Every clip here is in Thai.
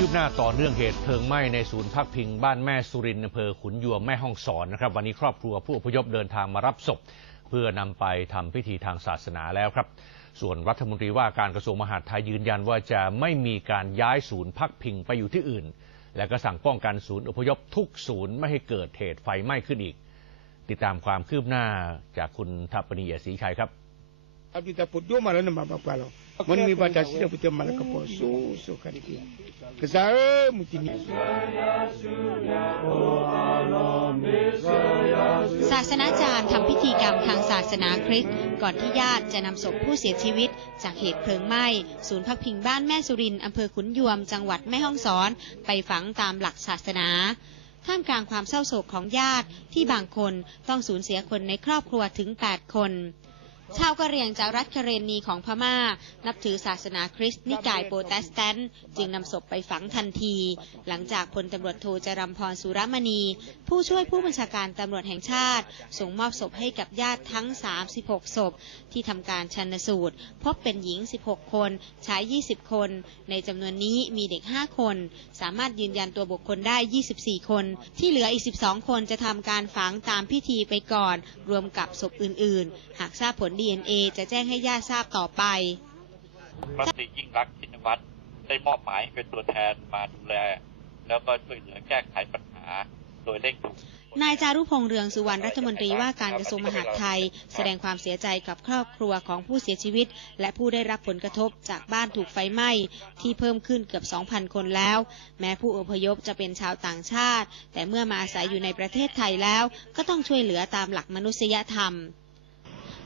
คืบหน้าต่อเนื่องเหตุเพลิงไหม้ในศูนย์พักพิงบ้านแม่สุรินอำเภอขุนยวมแม่ฮ่องสอนนะครับ วันนี้ครอบครัวผู้อพยพเดินทางมารับศพ เพื่อนำไปทำพิธีทางศาสนาแล้วครับ ส่วนรัฐมนตรีว่าการกระทรวงมหาดไทยยืนยันว่าจะไม่มีการย้ายศูนย์พักพิงไปอยู่ที่อื่น และก็สั่งป้องกันศูนย์อพยพทุกศูนย์ไม่ให้เกิดเหตุไฟไหม้ขึ้นอีก ติดตามความคืบหน้าจากคุณทัปนีเอศรีชัยครับ Habita por dua malam nama bapa lo. Mun mi bata sida putem malaka po su su kariki. Kesa mutini. ศาสนาจารย์ทำพิธีกรรมทางศาสนาคริสต์ก่อนที่ญาติจะนำศพผู้เสียชีวิต จากเหตุเพลิงไหม้ศูนย์พักพิงบ้านแม่สุรินทร์อำเภอขุนยวมจังหวัดแม่ฮ่องสอน ไปฝังตามหลักศาสนาท่ามกลางความเศร้าโศกของญาติที่บางคนต้องสูญเสียคนในครอบครัวถึง 8 คน ชาวกะเหรี่ยงจากรัฐคาเรนนีของพม่า นับถือศาสนาคริสต์นิกายโปรเตสแตนต์จึงนำศพไปฝังทันที หลังจากพลตำรวจโทจรัมพรสุรมณี ผู้ช่วยผู้บัญชาการตำรวจแห่งชาติ ส่งมอบศพให้กับญาติทั้ง 36 ศพ ที่ทำการชันสูตร พบเป็นหญิง 16 คน ชาย 20 คน ในจำนวนนี้มีเด็ก 5 คน สามารถยืนยันตัวบุคคลได้ 24 คน ที่เหลืออีก 12 คนจะทำการฝังตามพิธีไปก่อน รวมกับศพอื่น ๆ หากทราบผล DNA จะแจ้งให้ญาติทราบต่อไปรัฐมนตรียิ่งรักษณ์ชินวัตรได้มอบหมายให้เป็นตัวแทนมาดูแล แล้วก็ช่วยเหลือแก้ไขปัญหา โดยเร่งด่วน นายจารุพงษ์เรืองสุวรรณรัฐมนตรีว่าการกระทรวงมหาดไทย แสดงความเสียใจกับครอบครัวของผู้เสียชีวิต และผู้ได้รับผลกระทบจากบ้านถูกไฟไหม้ที่เพิ่มขึ้นเกือบ 2,000 คนแล้ว แม้ผู้อพยพจะเป็นชาวต่างชาติ แต่เมื่อมาอาศัยอยู่ในประเทศไทยแล้ว ก็ต้องช่วยเหลือตามหลักมนุษยธรรม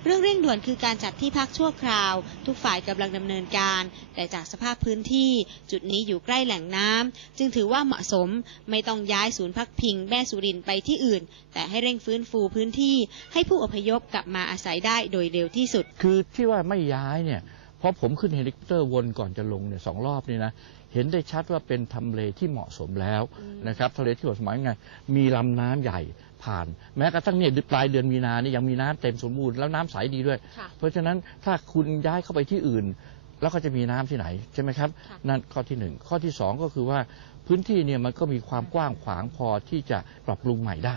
เรื่องเร่งด่วนคือการจัดที่พักชั่วคราว ทุกฝ่ายกำลังดำเนินการ แต่จากสภาพพื้นที่จุดนี้อยู่ใกล้แหล่งน้ำจึงถือว่าเหมาะสมไม่ต้องย้ายศูนย์พักพิงแม่สุรินไปที่อื่น แต่ให้เร่งฟื้นฟูพื้นที่ ให้ผู้อพยพกลับมาอาศัยได้โดยเร็วที่สุด คือที่ว่าไม่ย้ายเนี่ย เพราะผมขึ้นเฮลิคอปเตอร์วนก่อนจะลงเนี่ยสองรอบนี่นะเห็นได้ชัดว่าเป็นทำเลที่เหมาะสมแล้วนะครับทำเลที่เหมาะสมหมายไงมีลำน้ำใหญ่ผ่าน แม้กระทั่งเนี่ยปลายเดือนมีนาเนี่ยยังมีน้ำเต็มสมบูรณ์แล้วน้ำใสดีด้วย ค่ะ เพราะฉะนั้นถ้าคุณย้ายเข้าไปที่อื่น แล้วก็จะมีน้ำที่ไหนใช่ไหมครับ ค่ะ นั่นข้อที่หนึ่งข้อที่สองก็คือว่าพื้นที่เนี่ยมันก็มีความกว้างขวางพอที่จะปรับปรุงใหม่ได้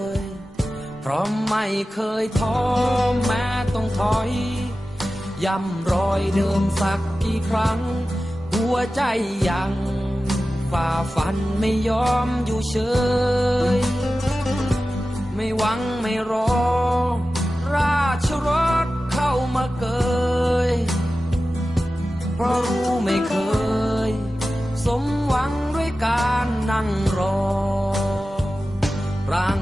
ราะไม่เคยท้อแม้ต้องถอยย่ำรอยเดิมสักกี่ครั้ง หัวใจยังฝ่าฟันไม่ยอมอยู่เฉย ไม่หวังไม่รอ ราชรถเข้ามาเกย เพราะรู้ไม่เคย สมหวังด้วยการนั่งรอ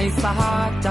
ให้สาใจ